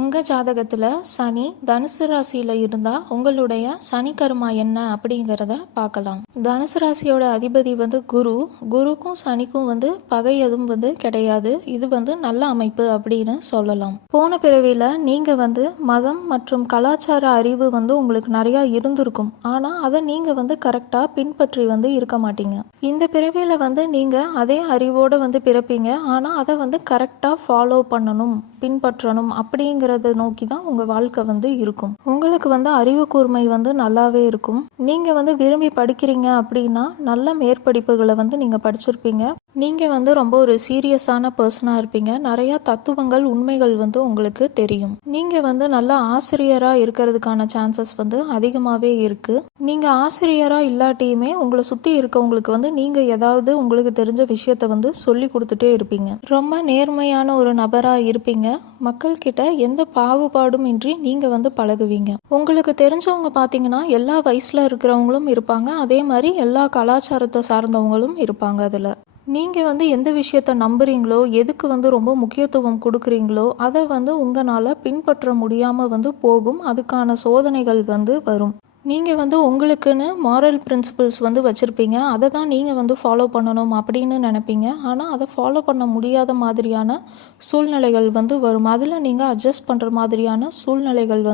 உங்கள் ஜாதகத்தில் சனி தனுசு ராசியில் இருந்தால் உங்களுடைய சனி கர்மா என்ன அப்படிங்கிறத பார்க்கலாம். தனுசு ராசியோட அதிபதி குருக்கும் சனிக்கும் பகை எதுவும் கிடையாது. இது நல்ல அமைப்பு அப்படின்னு சொல்லலாம். போன பிறவியில் நீங்கள் மதம் மற்றும் கலாச்சார அறிவு உங்களுக்கு நிறையா இருந்திருக்கும். ஆனால் அதை நீங்கள் கரெக்டாக பின்பற்றி இருக்க மாட்டீங்க. இந்த பிறவியில் நீங்கள் அதே அறிவோடு பிறப்பீங்க. ஆனால் அதை கரெக்டாக ஃபாலோ பண்ணணும், பின்பற்றணும் அப்படிங்கிறத நோக்கி தான் உங்க வாழ்க்கை இருக்கும். உங்களுக்கு அறிவு கூர்மை நல்லாவே இருக்கும். நீங்க விரும்பி படிக்கிறீங்க அப்படின்னா நல்ல மேற்படிப்புகளை நீங்க படிச்சிருப்பீங்க. நீங்க ரொம்ப ஒரு சீரியஸான பர்சனா இருப்பீங்க. நிறைய தத்துவங்கள் உண்மைகள் உங்களுக்கு தெரியும். நீங்க நல்ல ஆசிரியரா இருக்கிறதுக்கான சான்சஸ் அதிகமாவே இருக்கு. நீங்க ஆசிரியரா இல்லாட்டியுமே உங்களை சுத்தி இருக்கவங்களுக்கு நீங்க ஏதாவது உங்களுக்கு தெரிஞ்ச விஷயத்த சொல்லி கொடுத்துட்டே இருப்பீங்க. ரொம்ப நேர்மையான ஒரு நபரா இருப்பீங்க. மக்கள் கிட்ட எந்த பாகுபாடும் இன்றி நீங்க பழகுவீங்க. உங்களுக்கு தெரிஞ்சவங்க பாத்தீங்கன்னா எல்லா வயசுல இருக்கிறவங்களும் இருப்பாங்க. அதே மாதிரி எல்லா கலாச்சாரத்தை சார்ந்தவங்களும் இருப்பாங்க. அதுல நீங்க எந்த விஷயத்த நம்புறீங்களோ, எதுக்கு ரொம்ப முக்கியத்துவம் கொடுக்குறீங்களோ அதை உங்களால பின்பற்ற முடியாம போகும். அதுக்கான சோதனைகள் வரும். நீங்கள் உங்களுக்குன்னு மாரல் பிரின்சிபல்ஸ் வச்சுருப்பீங்க. அதை தான் நீங்கள் ஃபாலோ பண்ணணும் அப்படின்னு நினைப்பீங்க. ஆனால் அதை ஃபாலோ பண்ண முடியாத மாதிரியான சூழ்நிலைகள் வரும். அதில் நீங்கள் அட்ஜஸ்ட் பண்ணுற மாதிரியான சூழ்நிலைகள்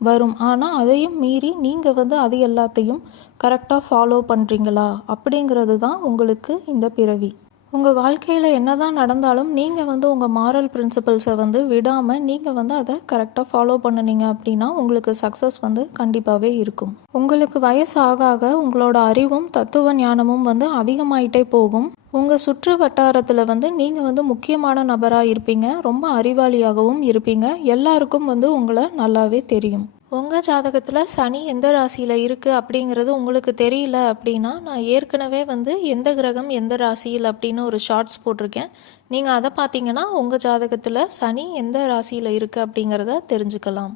வரும். ஆனால் அதையும் மீறி நீங்கள் அது எல்லாத்தையும் கரெக்டாக ஃபாலோ பண்ணுறீங்களா அப்படிங்கிறது தான் உங்களுக்கு இந்த பிறவி. உங்கள் வாழ்க்கையில் என்ன தான் நடந்தாலும் நீங்கள் உங்கள் மாரல் பிரின்சிபல்ஸை விடாமல் நீங்கள் அதை கரெக்டாக ஃபாலோ பண்ணினீங்க அப்படின்னா உங்களுக்கு சக்ஸஸ் கண்டிப்பாகவே இருக்கும். உங்களுக்கு வயசு ஆக ஆக உங்களோட அறிவும் தத்துவ ஞானமும் அதிகமாயிட்டே போகும். உங்கள் சுற்று வட்டாரத்தில் நீங்கள் முக்கியமான நபராக இருப்பீங்க. ரொம்ப அறிவாளியாகவும் இருப்பீங்க. எல்லாருக்கும் உங்களை நல்லாவே தெரியும். உங்கள் ஜாதகத்தில் சனி எந்த ராசியில் இருக்குது அப்படிங்கிறது உங்களுக்கு தெரியல அப்படின்னா நான் ஏற்கனவே எந்த கிரகம் எந்த ராசியில் அப்படின்னு ஒரு ஷார்ட்ஸ் போட்டிருக்கேன். நீங்கள் அதை பார்த்தீங்கன்னா உங்கள் ஜாதகத்தில் சனி எந்த ராசியில் இருக்குது அப்படிங்கிறத தெரிஞ்சுக்கலாம்.